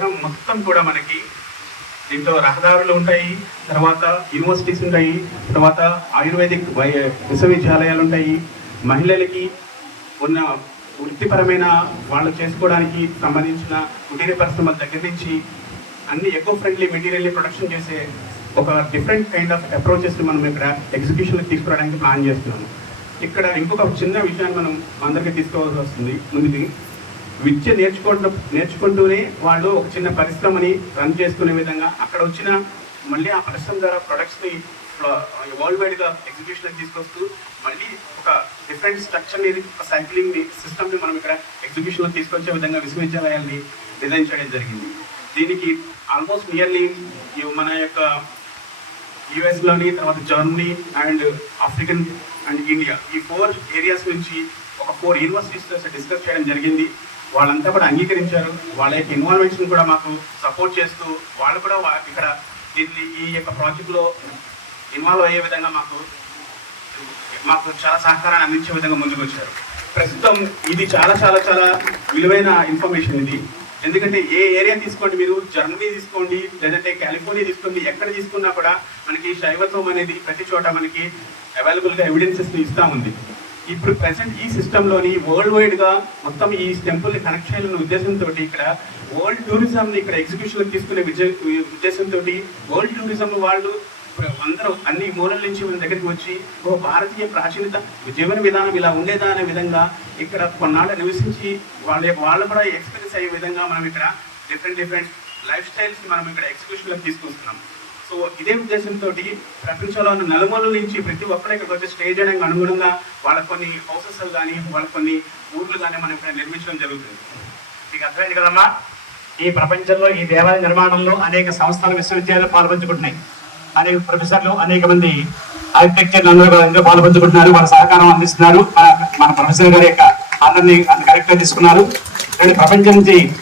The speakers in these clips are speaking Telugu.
విగ్రహం మొత్తం కూడా మనకి దీంట్లో రహదారులు ఉంటాయి తర్వాత యూనివర్సిటీస్ ఉంటాయి తర్వాత ఆయుర్వేదిక్ వై- విశ్వవిద్యాలయాలు ఉంటాయి. మహిళలకి ఉన్న వృత్తిపరమైన వాళ్ళు చేసుకోవడానికి సంబంధించిన కుటీర పరిశ్రమల దగ్గర నుంచి అన్ని ఎకో ఫ్రెండ్లీ మెటీరియల్ని ప్రొడక్షన్ చేసే ఒక డిఫరెంట్ కైండ్ ఆఫ్ అప్రోచెస్ని మనం ఇక్కడ ఎగ్జిబిషన్కి తీసుకురావడానికి ప్లాన్ చేస్తున్నాము. ఇక్కడ ఇంకొక చిన్న విషయాన్ని మనం అందరికీ తీసుకోవాల్సి వస్తుంది. ముందుది విద్య నేర్చుకుంటూ నేర్చుకుంటూనే వాళ్ళు ఒక చిన్న పరిశ్రమని రన్ చేసుకునే విధంగా అక్కడ వచ్చిన మళ్ళీ ఆ పరిశ్రమ ద్వారా ప్రొడక్ట్స్ని వరల్డ్ వైడ్గా ఎగ్జిబిషన్కి తీసుకొస్తూ మళ్ళీ ఒక డిఫరెంట్ స్ట్రక్చర్ని ఒక సైక్లింగ్ సిస్టమ్ని మనం ఇక్కడ ఎగ్జిబిషన్లో తీసుకొచ్చే విధంగా విశ్వవిద్యాలయాల్ని డిజైన్ చేయడం జరిగింది. దీనికి ఆల్మోస్ట్ నియర్లీ మన యొక్క యుఎస్లోని తర్వాత Germany and African and India ఈ ఫోర్ ఏరియాస్ నుంచి ఒక ఫోర్ యూనివర్సిటీస్ డిస్కస్ చేయడం జరిగింది. వాళ్ళంతా కూడా అంగీకరించారు. వాళ్ళ యొక్క ఇన్వాల్వ్మెంట్స్ని కూడా మాకు సపోర్ట్ చేస్తూ వాళ్ళు కూడా ఇక్కడ దీన్ని ఈ యొక్క ప్రాజెక్ట్లో ఇన్వాల్వ్ అయ్యే విధంగా మాకు మాకు చాలా సహకారాన్ని అందించే విధంగా ముందుకు వచ్చారు. ప్రస్తుతం ఇది చాలా చాలా చాలా విలువైన ఇన్ఫర్మేషన్ ఇది. ఎందుకంటే ఏ ఏరియా తీసుకోండి మీరు జర్మనీ తీసుకోండి లేదంటే కాలిఫోర్నియా తీసుకోండి ఎక్కడ తీసుకున్నా కూడా మనకి శైవత్వం అనేది ప్రతి చోట మనకి అవైలబుల్గా ఎవిడెన్సెస్ ఇస్తూ ఉంది. ఇప్పుడు ప్రెసెంట్ ఈ సిస్టంలోని వరల్డ్ వైడ్గా మొత్తం ఈ టెంపుల్ కనెక్ట్ చేయాలన్న ఉద్దేశంతో ఇక్కడ వరల్డ్ టూరిజంని ఇక్కడ ఎగ్జిక్యూషన్ తీసుకునే విజయ ఉద్దేశంతో వరల్డ్ టూరిజం వాళ్ళు అందరూ అన్ని మూలల నుంచి మన దగ్గరికి వచ్చి ఓ భారతీయ ప్రాచీనత జీవన విధానం ఇలా ఉండేదా అనే విధంగా ఇక్కడ కొన్నాళ్ళు నివసించి వాళ్ళ వాళ్ళు కూడా ఎక్స్పీరియన్స్ అయ్యే విధంగా మనం ఇక్కడ డిఫరెంట్ డిఫరెంట్ లైఫ్ స్టైల్స్ మనం ఇక్కడ ఎగ్జిక్యూషన్లోకి తీసుకొస్తున్నాం. సో ఇదే ఉద్దేశంతో ప్రపంచంలో ఉన్న నలుమూల నుంచి ప్రతి ఒక్కరు ఇక్కడికి వచ్చి స్టే చేయడానికి అనుగుణంగా వాళ్ళ కొన్ని హౌసెస్ కానీ వాళ్ళ కొన్ని ఊర్లు కానీ మనం ఇక్కడ నిర్మించడం జరుగుతుంది. మీకు అర్థమైంది కదమ్మా? ఈ ప్రపంచంలో ఈ దేవాలయ నిర్మాణంలో అనేక సంస్థలు విశ్వవిద్యాలయాలు పాల్పంచుకుంటున్నాయి. అనేక ప్రొఫెసర్లు అనేక మంది ఆర్కిటెక్చర్ అందరూ పాల్పంచుకుంటున్నారు వాళ్ళ సహకారం అందిస్తున్నారు. మన- ప్రొఫెసర్ గారి యొక్క అందరినీ కరెక్ట్గా తీసుకున్నారు. ఇక్కడ ప్రపంచం నుంచి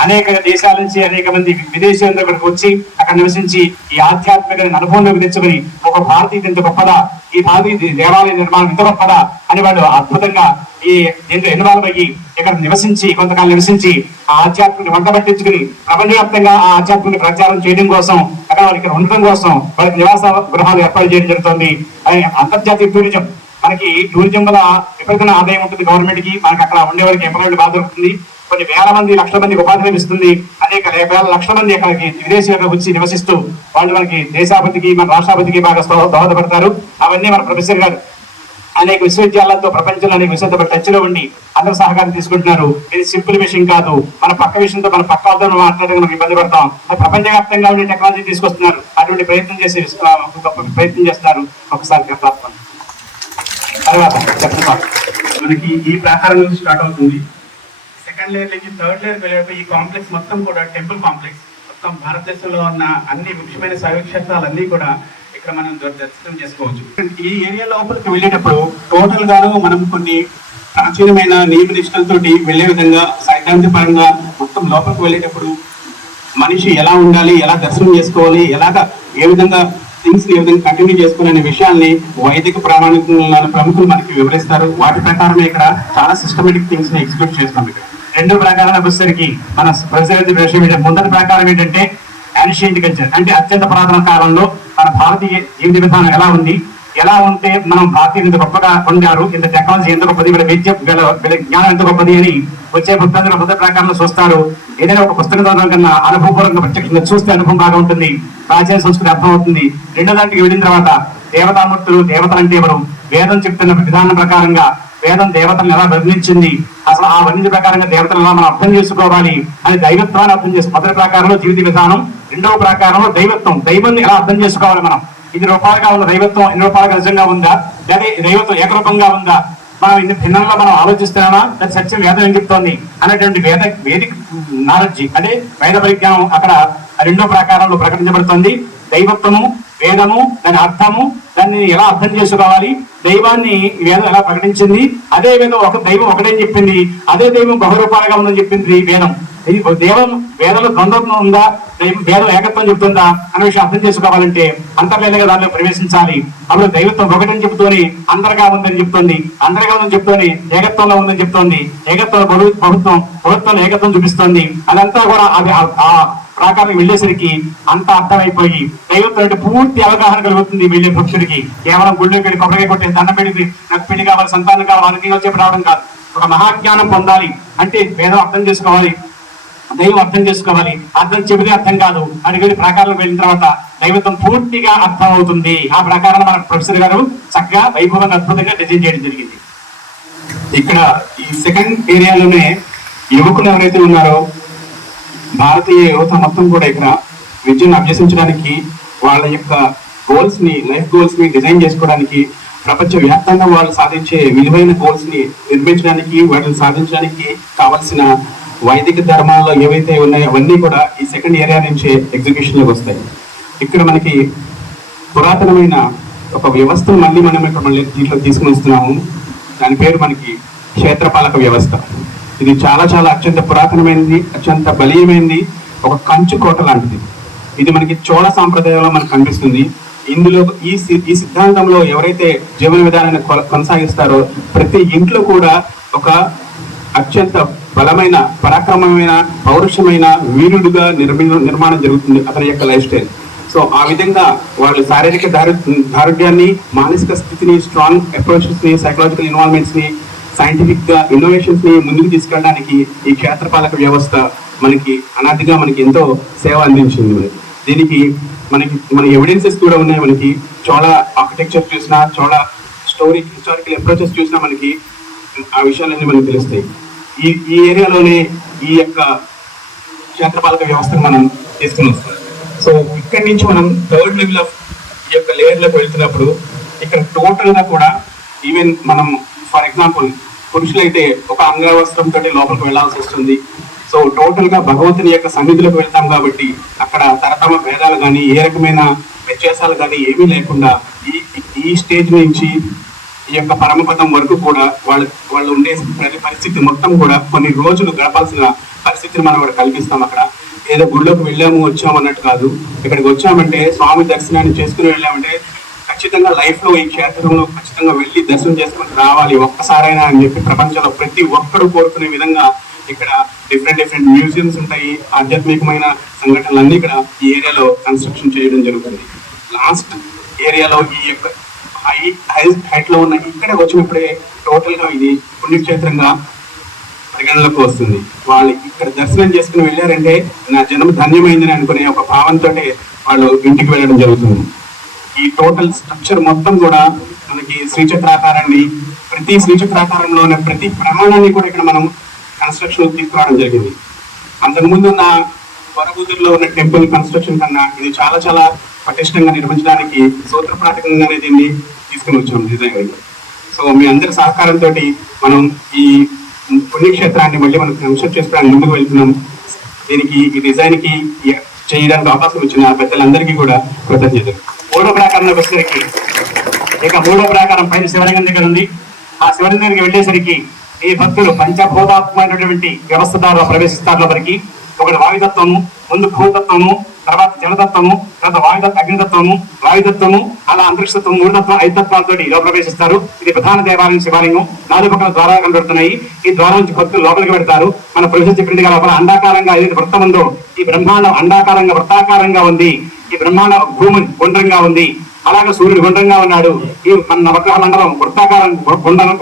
అనేక దేశాల నుంచి అనేక మంది విదేశీయులు అక్కడికి వచ్చి అక్కడ నివసించి ఈ ఆధ్యాత్మిక అనుభవంలోకి తెచ్చుకుని ఒక భారతీయ ఇంత గొప్పదా? ఈ భారతీయ దేవాలయ నిర్మాణం ఇంత గొప్పదా? అని వాళ్ళు అద్భుతంగా ఈ దీంట్లో ఇన్వాల్వ్ అయ్యి ఇక్కడ నివసించి కొంతకాలం నివసించి ఆ ఆధ్యాత్మిక వంట పట్టించుకుని ప్రపంచవ్యాప్తంగా ఆ ఆధ్యాత్మిక ప్రచారం చేయడం కోసం అక్కడ వాళ్ళకి ఉండటం కోసం వాళ్ళకి నివాస గృహాలు ఏర్పాటు చేయడం జరుగుతుంది. అంతర్జాతీయ టూరిజం. మనకి టూరిజం వల్ల ఎప్పటికైనా ఆదాయం ఉంటుంది గవర్నమెంట్కి మనకి అక్కడ ఉండేవారికి ఎంప్లాయ్మెంట్ బాగా దొరుకుతుంది. కొన్ని వేల మంది లక్షల మందికి ఉపాధి లభిస్తుంది. అనేక వేల లక్షల మంది అక్కడికి విదేశీయులకు వచ్చి నివసిస్తూ వాళ్ళు మనకి దేశాభివృద్ధికి మన రాష్ట్రాభివృద్ధికి బాగా దోహదపడతారు. అవన్నీ మన ప్రొఫెసర్ గారు అనేక విశ్వవిద్యాలయాలతో ప్రపంచంలో అనేక విశ్వవిద్యాలయ టచ్లో ఉండి అందరూ సహకారం తీసుకుంటున్నారు. ఇది సింపుల్ విషయం కాదు. మన పక్క విషయంతో మన పక్క వద్ద మాట్లాడడం మనకి ఇబ్బంది పడతాం. ప్రపంచవ్యాప్తంగా ఉండే టెక్నాలజీ తీసుకొస్తున్నారు. అటువంటి ప్రయత్నం చేసే గొప్ప ప్రయత్నం చేస్తున్నారు. ఒకసారి తర్వాత మనకి ఈ ప్రాకారం నుంచి స్టార్ట్ అవుతుంది. సెకండ్ లేయర్ నుంచి థర్డ్ లేయర్ వెళ్ళేటప్పుడు ఈ కాంప్లెక్స్ మొత్తం కూడా టెంపుల్ కాంప్లెక్స్ మొత్తం భారతదేశంలో ఉన్న అన్ని ముఖ్యమైన శైవక్షేత్రాలన్నీ కూడా ఇక్కడ మనం దర్శనం చేసుకోవచ్చు. ఈ ఏరియా లోపలికి వెళ్ళేటప్పుడు టోటల్ గాను మనం కొన్ని ప్రాచీనమైన నియమ నిష్టలతోటి వెళ్ళే విధంగా సైద్ధాంతిక పరంగా మొత్తం లోపలికి వెళ్ళేటప్పుడు మనిషి ఎలా ఉండాలి ఎలా దర్శనం చేసుకోవాలి ఎలాగ ఏ విధంగా థింగ్స్ ఏ విధంగా కంటిన్యూ చేసుకోవాలి అనే విషయాల్ని వైదిక ప్రామాణిక ప్రముఖులు మనకి వివరిస్తారు. వాటి ప్రకారమే ఇక్కడ చాలా సిస్టమేటిక్ థింగ్స్ని ఎగ్జిక్యూట్ చేస్తాం ఇక్కడ. రెండు ప్రకారం వచ్చేసరికి మన ప్రొఫెసర్ విషయం ఏంటంటే మొదటి ప్రకారం ఏంటంటే యాన్షియంట్ కల్చర్ అంటే అత్యంత పురాతన కాలంలో మన భారతీయ జీవిత విధానం ఎలా ఉంది? ఎలా ఉంటే మనం భారతీయులు ఇంత గొప్పగా పొందారు? ఇంత టెక్నాలజీ ఎంత గొప్పది? వీళ్ళ విద్య వీళ్ళ జ్ఞానం ఎంత గొప్పది అని వచ్చే పుస్తకాలు మొదటి ప్రకారంలో చూస్తారు. ఏదైనా ఒక పుస్తకం చదవడం కన్నా అనుభవపూర్వకంగా ప్రత్యక్షంగా చూస్తే అనుభవం బాగా ఉంటుంది. ప్రాచీన సంస్కృతి అర్థం అవుతుంది. రెండో దానికి వెళ్ళిన తర్వాత దేవతామూర్తులు దేవతలు అంటే ఎవరు? వేదం చెప్తున్న విధానం ప్రకారంగా వేదం దేవతలను ఎలా వర్ణించింది? అసలు ఆ వర్ణించిన ప్రకారంగా దేవతలను ఎలా మనం అర్థం చేసుకోవాలి? అని దైవత్వాన్ని అర్థం చేసి మొదటి ప్రకారంలో జీవిత విధానం రెండవ ప్రకారంలో దైవత్వం. దైవం ఎలా అర్థం చేసుకోవాలి మనం? ఇది రూపాలుగా ఉన్న దైవత్వం ఎన్ని రూపాలుగా నిజంగా ఉందా? లేదా దైవత్వం ఏకరూపంగా ఉందా? మనం ఇన్ని భిన్నంగా మనం ఆలోచిస్తున్నామా? లేదా సత్యం వేదం ఏం చెప్తోంది? అనేటువంటి వేద వేదిక నాలెడ్జ్ అంటే వేద పరిజ్ఞానం అక్కడ రెండో ప్రకారంలో ప్రకటించబడుతుంది. దైవత్వము వేదము దాని అర్థము దాన్ని ఎలా అర్థం చేసుకోవాలి? దైవాన్ని వేదం ఎలా ప్రకటించింది? అదే వేదం ఒక దైవం ఒకటే చెప్పింది. అదే దైవం బహురూపాలుగా ఉందని చెప్పింది వేదం. ఇది దేవం వేదంలో ద్వంద్వం ఉందా? దైవం వేదం ఏకత్వం చెప్తుందా? అనే విషయం అర్థం చేసుకోవాలంటే అంతర్లీనంగా దానిలో ప్రవేశించాలి. అప్పుడు దైవత్వం ఒకటని చెప్తూనే అందరిగా ఉందని చెప్తుంది అందరిగా ఉందని చెప్తూనే ఏకత్వంలో ఉందని చెప్తోంది ఏకత్వం ప్రభుత్వం ప్రభుత్వం ఏకత్వం చూపిస్తోంది. అదంతా కూడా అది ఆ ప్రాకారం వెళ్ళేసరికి అంత అర్థమైపోయి దైవత్వం పూర్తి అవగాహన కలుగుతుంది వెళ్ళే భక్తుడికి. కేవలం గుళ్ళోకి వెళ్ళి కొబ్బరికాయ కొట్టేసి దండం పెట్టి నాకు పెళ్ళి కావాలి సంతానం కావాలి అనుకూలంగా చెప్పి రావడం కాదు. ఒక మహాజ్ఞానం పొందాలి. అంటే వేదం అర్థం చేసుకోవాలి. దైవం అర్థం చేసుకోవాలి. అర్థం చెబితే అర్థం కాదు. అని ప్రాకారం వెళ్ళిన తర్వాత దైవత్వం పూర్తిగా అర్థం అవుతుంది ఆ ప్రకారం మన ప్రొఫెసర్ గారు చక్కగా వైభవంగా అద్భుతంగా డిజైన్ చేయడం జరిగింది. ఇక్కడ ఈ సెకండ్ ఏరియాలోనే యువకులు ఎవరైతే ఉన్నారో భారతీయ యువత మొత్తం కూడా ఇక్కడ విద్యను అభ్యసించడానికి వాళ్ళ యొక్క గోల్స్ని లైఫ్ గోల్స్ని డిజైన్ చేసుకోవడానికి ప్రపంచ వ్యాప్తంగా వాళ్ళు సాధించే విలువైన గోల్స్ని నిర్మించడానికి వాటిని సాధించడానికి కావలసిన వైదిక ధర్మాల్లో ఏవైతే ఉన్నాయో అవన్నీ కూడా ఈ సెకండ్ ఏరియా నుంచే ఎగ్జిక్యూషన్లోకి వస్తాయి. ఇక్కడ మనకి పురాతనమైన ఒక వ్యవస్థను మళ్ళీ మనం ఇక్కడ మళ్ళీ దీంట్లో తీసుకుని వస్తున్నాము. దాని పేరు మనకి క్షేత్రపాలక వ్యవస్థ. ఇది చాలా చాలా అత్యంత పురాతనమైనది అత్యంత బలీయమైనది ఒక కంచు కోట లాంటిది. ఇది మనకి చోళ సాంప్రదాయంలో మనకు కనిపిస్తుంది. ఇందులో ఈ సి- ఈ సిద్ధాంతంలో ఎవరైతే జీవన విధానాన్ని కొనసాగిస్తారో ప్రతి ఇంట్లో కూడా ఒక అత్యంత బలమైన పరాక్రమమైన పౌరుషమైన వీరుడుగా నిర్మి నిర్మాణం జరుగుతుంది అతని యొక్క లైఫ్ స్టైల్. సో ఆ విధంగా వాళ్ళు శారీరక దారు దారుఢ్యాన్ని మానసిక స్థితిని స్ట్రాంగ్ అప్రోచెస్ని సైకలాజికల్ ఇన్వాల్వ్మెంట్స్ని సైంటిఫిక్గా ఇన్నోవేషన్స్ని ముందుకు తీసుకెళ్ళడానికి ఈ క్షేత్రపాలక వ్యవస్థ మనకి అనాదిగా మనకి ఎంతో సేవ అందించింది మనకి దీనికి మనకి మన ఎవిడెన్సెస్ కూడా ఉన్నాయి మనకి. చాలా ఆర్కిటెక్చర్ చూసినా చాలా స్టోరీ హిస్టారికల్ అప్రోచెస్ చూసినా మనకి ఆ విషయాలన్నీ మనకు తెలుస్తాయి. ఈ ఈ ఏరియాలోనే ఈ యొక్క క్షేత్రపాలక వ్యవస్థను మనం తీసుకుని వస్తాం సో ఇక్కడి నుంచి మనం థర్డ్ లెవెల్ ఆఫ్ ఈ యొక్క లేయర్లోకి వెళ్తున్నప్పుడు ఇక్కడ టోటల్గా కూడా ఈవెన్ మనం ఫర్ ఎగ్జాంపుల్ పురుషులైతే ఒక అంగవస్త్రంతో లోపలికి వెళ్ళాల్సి వస్తుంది. సో టోటల్గా భగవంతుని యొక్క సన్నిధిలోకి వెళ్తాం కాబట్టి అక్కడ తరతమ భేదాలు కానీ ఏ రకమైన వ్యత్యాసాలు కానీ ఏమీ లేకుండా ఈ ఈ స్టేజ్ నుంచి ఈ యొక్క పరమపదం వరకు కూడా వాళ్ళు వాళ్ళు ఉండే ప్రతి పరిస్థితి మొత్తం కూడా కొన్ని రోజులు గడపాల్సిన పరిస్థితిని మనం అక్కడ కల్పిస్తాం అక్కడ. ఏదో గుళ్ళోకి వెళ్ళాము వచ్చాము అన్నట్టు కాదు. ఇక్కడికి వచ్చామంటే స్వామి దర్శనాన్ని చేసుకుని వెళ్ళామంటే ఖచ్చితంగా లైఫ్లో ఈ క్షేత్రంలో ఖచ్చితంగా వెళ్ళి దర్శనం చేసుకుని రావాలి. ఒక్కసారైనా అని చెప్పి ప్రపంచంలో ప్రతి ఒక్కరు కోరుకునే విధంగా ఇక్కడ డిఫరెంట్ డిఫరెంట్ మ్యూజియంస్ ఉంటాయి. ఆధ్యాత్మికమైన సంఘటనలన్నీ ఇక్కడ ఈ ఏరియాలో కన్స్ట్రక్షన్ చేయడం జరుగుతుంది. లాస్ట్ ఏరియాలో ఈ యొక్క హై హై హైట్లో ఉన్న ఇక్కడే వచ్చినప్పుడే టోటల్గా ఇది పుణ్యక్షేత్రంగా పరిగణలోకి వస్తుంది. వాళ్ళు ఇక్కడ దర్శనం చేసుకుని వెళ్ళారంటే నా జన్మ ధన్యమైందని అనుకునే ఒక భావంతో వాళ్ళు ఇంటికి వెళ్ళడం జరుగుతుంది. ఈ టోటల్ స్ట్రక్చర్ మొత్తం కూడా మనకి శ్రీచక్రాకారాన్ని ప్రతి శ్రీచక్రాకారంలో ఉన్న ప్రతి ప్రమాణాన్ని కూడా ఇక్కడ మనం కన్స్ట్రక్షన్ తీసుకురావడం జరిగింది. అంతకుముందు ఉన్న వరబుద్ధుల్లో ఉన్న టెంపుల్ కన్స్ట్రక్షన్ కన్నా ఇది చాలా చాలా పటిష్టంగా నిర్మించడానికి సూత్రప్రాతకంగానే దీన్ని తీసుకుని వచ్చాం డిజైన్ సో మీ అందరి సహకారంతో మనం ఈ పుణ్యక్షేత్రాన్ని మళ్ళీ మనం కన్స్ట్రక్ట్ చేసుకోవడానికి ముందుకు వెళ్తున్నాం. దీనికి ఈ డిజైన్కి చేయడానికి అవకాశం ఇచ్చిన పెద్దలందరికీ కూడా కృతజ్ఞతలు. మూడో ప్రాకారంలోకి వచ్చేసరికి ఇక మూడో ప్రాకారం పైన శివలింగం దగ్గర ఉంది. ఆ శివలింగం దగ్గరికి వెళ్ళేసరికి ఈ భక్తులు పంచభూతాత్మైనటువంటి వ్యవస్థ ద్వారా ప్రవేశిస్తారు లోపలికి. ఒకటి వాయుతత్వము ముందు భూతత్వము తర్వాత జలతత్వము తర్వాత వాయుదత్వ అగ్నితత్వము వాయుతత్వము అలా అంతరిక్షతత్వం మూడుతత్వం ఐదత్వాలతో ఇలా ప్రవేశిస్తారు. ఇది ప్రధాన దేవాలయం శివాలయం నాలుగు పక్కల ద్వారాలు కనబడుతున్నాయి. ఈ ద్వారం నుంచి భక్తులు లోపలికి పెడతారు మన ప్రొఫెసర్ చెప్పింది లోపల అండాకారంగా ఏదైతే వృత్తం ఉందో ఈ బ్రహ్మాండం అండాకారంగా వృత్తాకారంగా ఉంది. ఈ బ్రహ్మాండ భూమి గుండ్రంగా ఉంది. అలాగే సూర్యుడు గుండ్రంగా ఉన్నాడు. ఈ మన నవగ్రహ మండలం వృత్తాకారం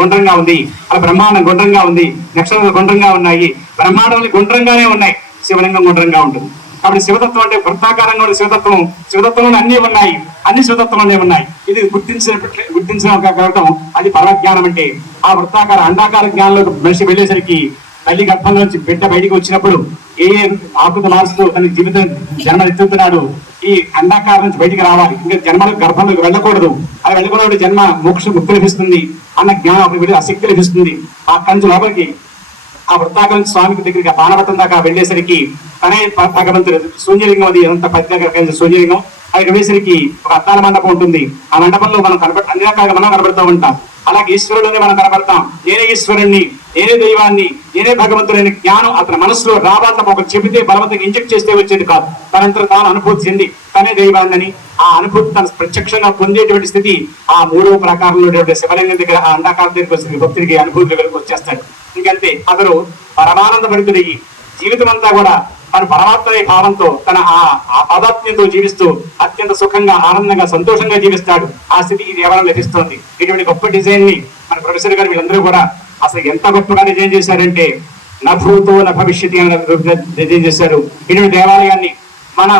గుండ్రంగా ఉంది. అలా బ్రహ్మాండం గుండ్రంగా ఉంది. నక్షత్రాలు గుండ్రంగా ఉన్నాయి. బ్రహ్మాండం గుండ్రంగానే ఉన్నాయి. శివలింగం గుండ్రంగా ఉంటుంది. కాబట్టి శివతత్వం అంటే వృత్తాకారంగా ఉన్న శివతత్వం. శివతత్వంలో అన్ని ఉన్నాయి. అన్ని శివతత్వంలోనే ఉన్నాయి. ఇది గుర్తించిన గుర్తించిన కావటం అది పరమజ్ఞానం అంటే ఆ వృత్తాకార అండాకార జ్ఞానంలో మనిషి వెళ్ళేసరికి తల్లి గర్భంలో నుంచి బిడ్డ బయటికి వచ్చినప్పుడు ఏ ఏ ఆకుత మారుస్తూ తన జీవితం జన్మ ఎత్తుతున్నాడు? ఈ అండాకారం నుంచి బయటికి రావాలి. ఇంకా జన్మలకు గర్భంలోకి వెళ్ళకూడదు. అది వెళ్ళకూడదు జన్మ మోక్ష ముక్తి లభిస్తుంది అన్న జ్ఞానం అప్పుడు వెళ్ళి ఆ లభిస్తుంది. ఆ కంచు లోపలికి ఆ వృత్తాకరం స్వామికి దగ్గరికి ఆ బాణవతం దాకా వెళ్ళేసరికి తనే భగవంతుడు. శూన్యలింగం అది ఎంత పెద్ద శూన్యలింగం అది వెళ్ళేసరికి ఒక అద్దాల మండపం ఉంటుంది. ఆ మండపంలో మనం కనబడ అన్ని రకాలుగా మనం కనబడుతూ ఉంటాం. అలాగే ఈశ్వరుడునే మనం కనబడతాం నేనే ఈశ్వరుణ్ణి నేనే దైవాన్ని నేనే భగవంతుడైన జ్ఞానం అతని మనసులో రావాలని ఒక చెబితే బలవంతంగా ఇంజెక్ట్ చేస్తే వచ్చేది కాదు. తనంతా తాను అనుభూతి చెంది తనే దైవాన్ని ఆ అనుభూతి తన ప్రత్యక్షంగా పొందేటువంటి స్థితి ఆ మూడవ ప్రకారంలో శివలింగం దగ్గర ఆ అండాకారం దగ్గరికి వస్తుంది. భక్తుడికి అనుభూతి దగ్గరికి వచ్చేస్తాడు. ఇంకంతే. అతను పరమానంద భరితుడయ్యి జీవితం అంతా కూడా తన పరమాత్మే భావంతో తన ఆ ఆ జీవిస్తూ అత్యంత సుఖంగా ఆనందంగా సంతోషంగా జీవిస్తాడు. ఆ స్థితి ఈ దేవాలయం లభిస్తోంది. ఇటువంటి గొప్ప డిజైన్ని మన ప్రొఫెసర్ గారు వీళ్ళందరూ కూడా అసలు ఎంత గొప్పగా డిజైన్ చేశారంటే నభూతో న భవిష్యతి డిజైన్ చేశారు. ఇటువంటి దేవాలయాన్ని మన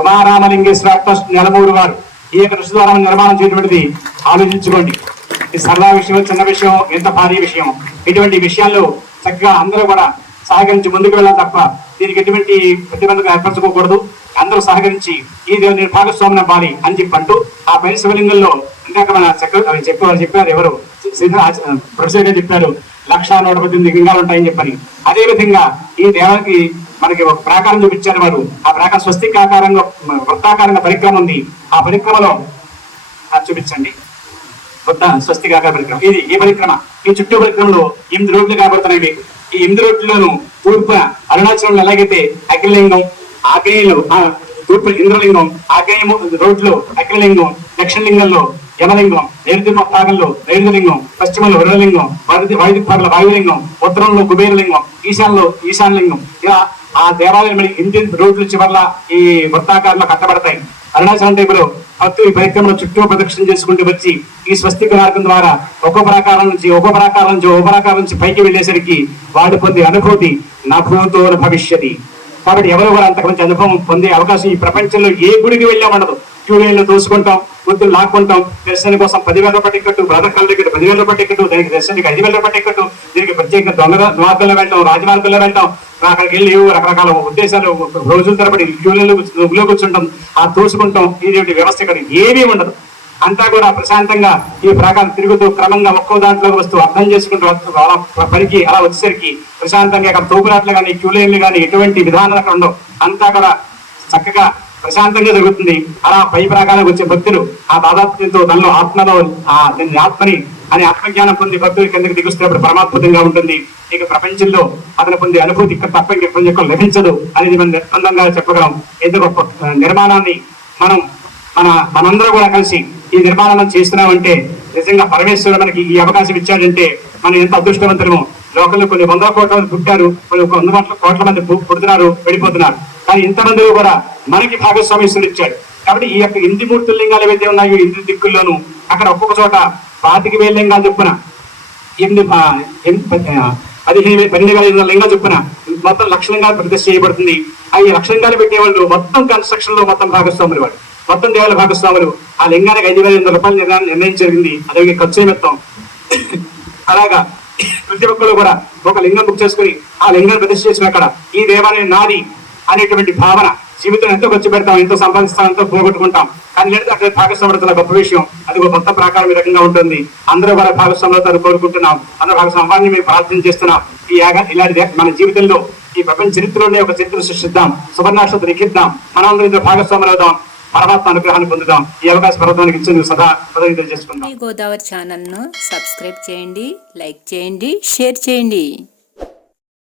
ఉమారామలింగేశ్వర ట్రస్ట్ నెలమూరు వారు ఈ యొక్క దృష్టి ద్వారా నిర్మాణం చేయటువంటిది ఆలోచించుకోండి. ఇది సరదా విషయం చిన్న విషయం ఎంత భారీ విషయం. ఇటువంటి విషయాల్లో చక్కగా అందరూ కూడా సహకరించి ముందుకు వెళ్ళాలి తప్ప దీనికి ఎటువంటి ప్రతిబంధకం ఏర్పరచుకోకూడదు. అందరూ సహకరించి ఈ దేవుని భాగస్వామిని అవ్వాలి అని చెప్పి అంటూ ఆ పై శివలింగంలో ఇందాక మన చక్ర చెప్పేవారు చెప్పారు ఎవరు? ప్రొఫెసర్ గారు చెప్పారు లక్ష నూట పద్దెనిమిది లింగాలు ఉంటాయని చెప్పని. అదే విధంగా ఈ దేవానికి మనకి ఒక ప్రాకారం చూపించారు వారు. ఆ ప్రాకారం స్వస్తిక్ ఆకారంగా వృత్తాకారంగా పరిక్రమ ఉంది. ఆ పరిక్రమలో అది చూపించండి. వృత్త స్వస్తికాకార పరిక్రమ. ఇది ఈ పరిక్రమ. ఈ చుట్టూ పరిక్రమలో ఎనిమిది రోడ్లు కాబడుతున్నాయి మీకు ఈ ఎనిమిది రోడ్లలోనూ తూర్పున అరుణాచలంలో ఎలాగైతే అగ్నిలింగం ఆగ్నేయులు ఆ, తూర్పు ఇంద్రలింగం ఆగ్నేయము రోడ్లు అగ్నిలింగం దక్షిణలింగంలో యమలింగం నైరుతి భాగంలో నైరుతిలింగం పశ్చిమంలో వరుణలింగం వాయుది వాయుది భాగంలో వాయులింగం ఉత్తరంలో కుబేరలింగం ఈశాన్లో ఈశాన్లింగం ఇలా ఆ దేవాలయం మనకి ఇండియన్ రోడ్ల చివర్ల ఈ వృత్తాకారంలో కట్టబడతాయి. అరుణాచలం టైపులో భక్తులు ఈ పరిక్రమలో చుట్టూ ప్రదక్షిణ చేసుకుంటూ వచ్చి ఈ స్వస్తిక మార్గం ద్వారా ఒక్కో ప్రాకారం నుంచి ఒక్కో ప్రాకారం నుంచి ఒక్కో ప్రాకారం నుంచి పైకి వెళ్ళేసరికి వాడు పొందే అనుభూతి నభూతో భవిష్యతి. కాబట్టి ఎవరు కూడా అంతకు మంచి అనుభవం పొందే అవకాశం ఈ ప్రపంచంలో ఏ గుడికి వెళ్ళామన్నదు క్యూ లైన్లో తోసుకుంటాం వద్దు లాక్కుంటాం. దర్శనం కోసం పదివేల రూపాయల టికెట్ బ్రదర్ కళ్ళ టికెట్ పదివేల రూపాయల టికెట్ దీనికి దర్శనానికి ఐదు వేల రూపాయల టికెట్ దీనికి ప్రత్యేక దొంగ మార్గంలో వెళ్తాం రాజమార్గంలో వెళ్తాం అక్కడికి వెళ్ళి రకరకాల ఉద్దేశాలు రోజుల తరబడి క్యూలలో కూర్చు- కూర్చుంటాం ఆ తోసుకుంటాం ఇది వ్యవస్థ ఇక్కడ? ఏమీ ఉండదు. అంతా కూడా ప్రశాంతంగా ఈ ప్రాకారం తిరుగుతూ క్రమంగా ఒక్కో దాంట్లోకి వస్తూ అర్థం చేసుకుంటూ అలా పనికి అలా వచ్చేసరికి ప్రశాంతంగా అక్కడ తోపురాట్లు కానీ క్యూలైన్లు కానీ ఎటువంటి విధానాలు అక్కడ ఉండవు. అంతా కూడా చక్కగా ప్రశాంతంగా జరుగుతుంది. అలా పై ప్రాకాలకు వచ్చే భక్తులు ఆ దాదాత్మ్యంతో తనలో ఆత్మలో ఆ ఆత్మని అని ఆత్మజ్ఞానం పొంది భక్తులు కిందకి దిగుస్తున్నప్పుడు పరమాత్మతంగా ఉంటుంది. ఇక ప్రపంచంలో అతను పొందే అనుభూతి ఇక్కడ తప్ప ఇంకెక్కడ లభించదు అనేది మనం నిర్బంధంగా చెప్పగలం. ఎంత గొప్ప నిర్మాణాన్ని మనం మన మనందరూ కూడా కలిసి ఈ నిర్మాణం చేస్తున్నామంటే నిజంగా పరమేశ్వరుడు మనకి ఈ అవకాశం ఇచ్చాడంటే మనం ఎంత అదృష్టవంతులమో లోకంలో కొన్ని వందల కోట్ల మంది పుట్టారు కొన్ని వంద కోట్ల కోట్ల మంది పుడుతున్నారు వెళ్ళిపోతున్నారు కానీ ఇంతమంది కూడా మనకి భాగస్వామ్యం ఇచ్చాడు కాబట్టి ఈ యొక్క ఇంటి మూర్తి లింగాలు ఏవైతే ఉన్నాయో ఇంటి దిక్కుల్లోనూ అక్కడ ఒక్కొక్క చోట పాతిక వేల లింగాలు చొప్పున ఎనిమిది పదిహేను వేల పన్నెండు వేల ఎనిమిది లింగాలు చొప్పున మొత్తం లక్ష లింగాలు ప్రతిష్ఠ చేయబడుతుంది. ఆ లక్ష లింగాలు పెట్టేవాళ్ళు మొత్తం కన్స్ట్రక్షన్లో మొత్తం భాగస్వాములు వాడు మొత్తం దేవాల భాగస్వాములు. ఆ లింగానికి ఐదు వేల ఎనిమిది రూపాయలు నిర్ణయం నిర్ణయం జరిగింది. అదే ఖర్చు నిమిత్తం. అలాగా ప్రతి ఒక్కరు కూడా ఒక లింగం బుక్ చేసుకుని ఆ లింగాన్ని ప్రతిష్ఠ చేసిన అక్కడ ఈ దేవాలయం నాది అనేటువంటి భావన జీవితం ఎంతో ఖర్చు పెడతాం ఎంతో సంపాదిస్తాం ఎంతో పోగొట్టుకుంటాం. కానీ లేదు అక్కడ భాగస్వామ్యత గొప్ప విషయం. అది ఒక కొత్త ప్రాకారం ఈ రకంగా ఉంటుంది. అందరూ కూడా భాగస్వామ్యతను కోరుకుంటున్నాం. అందరూ భాగస్వామ్యాన్ని మేము ప్రార్థన చేస్తున్నాం. ఈ యాగ ఇలాంటి మన జీవితంలో ఈ ప్రపంచ చరిత్రలోనే ఒక చరిత్ర సృష్టిద్దాం. సువర్ణాక్షత లిఖిద్దాం మనందరూ ఇందులో భాగస్వాములు అవుదాం. పరమాత్మ అనుగ్రహాన్ని పొందుదాం. ఈ అవకాశం పర్వతానికి ఇచ్చేందుకు సదా కృతజ్ఞతలు గోదావరి ఛానల్ను సబ్స్క్రైబ్ చేయండి లైక్ చేయండి షేర్ చేయండి.